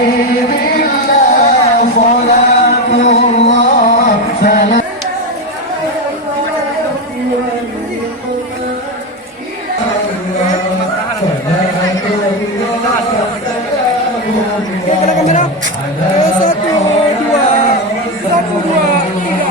حبيب الله صلاة الله سلام kamera. Satu, dua, tiga.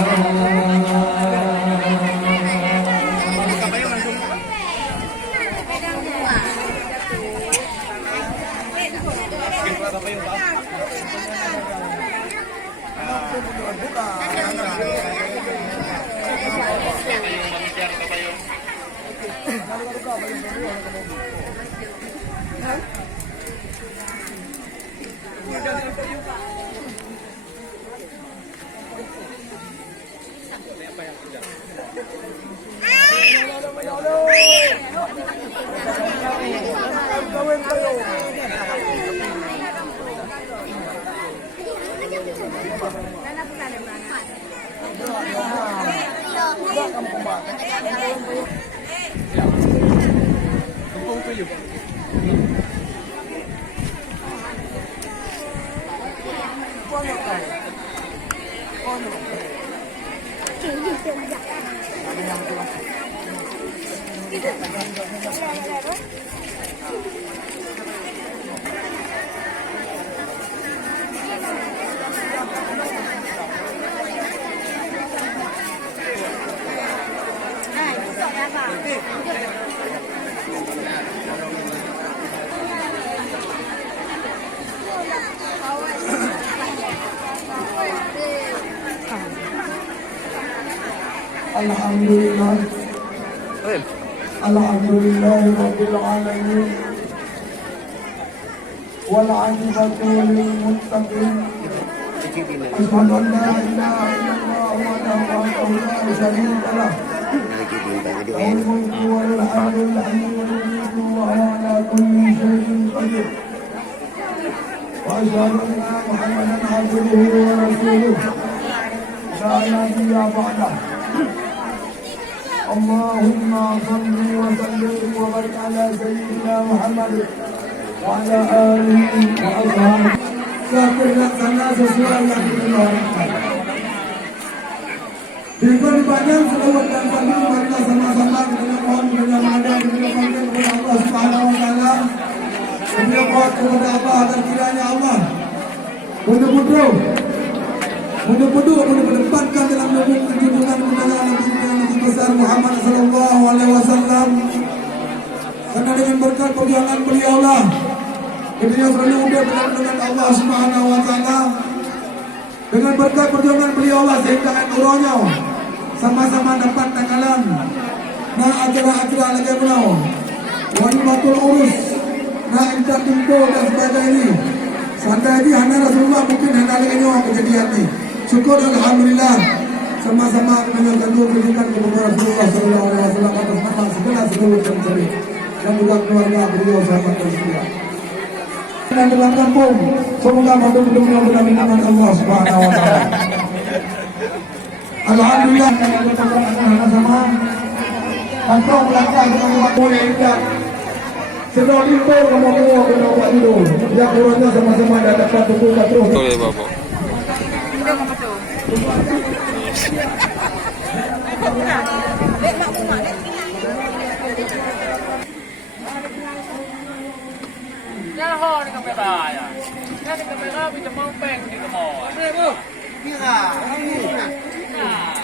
Alhamdulillah. Alhamdulillah Rabbil Alamin. Wal 'aqibatu lil muttaqin. Asyhadu an la ilaha illallah wahdahu la syarika lah. Lahul mulku wa lahul hamdu wa huwa ala kulli syai'in qadir. Wa asyhadu anna Muhammadan abduhu wa rasuluh. La nabiyya ba'dah. اللهم صل وسلم وبارك على سيدنا محمد وعلى آله وأصحابه. Terlaksana sesuai yang dilakukan. Berikut dipanjang selawat dan salam marilah sama-sama kita mohon dengan ada kita panggil kepada Allah Subhanahu Wa Taala. Kita mohon kepada Allah dan kiranya Allah betul-betul menempatkan dalam lubuk junjungan kemuliaan Nabi besar Muhammad sallallahu alaihi wasallam. Karena dengan berkat perjuangan beliau lah beliau selalu berdekat dengan Allah Subhanahu wa taala. Dengan berkat perjuangan beliau lah sehingga rohnya sama-sama dapat tanggalan nah acara-acara lagi beliau walimatul urus nah indah timpo dan sebagainya. Santai ini hanya Rasulullah mungkin hanya lagi kejadian ini. Syukur alhamdulillah sama-sama menyampaikan kejutan kepada Rasulullah sallallahu alaihi wasallam atas nama segala seluruh dan juga keluarga beliau sahabat Rasulullah. Dan dalam kampung semoga betul-betul mudah-mudahan Allah Subhanahu wa taala. Alhamdulillah sama-sama kantong belakang dengan boleh tidak sedang limpur kemudian buat dulu. Yang kurangnya sama-sama dah dapat betul terus. Boleh bapak. Nyaho ni kamera ya. Ni kamera bisa mampeng di kemauan. Kira. Nah.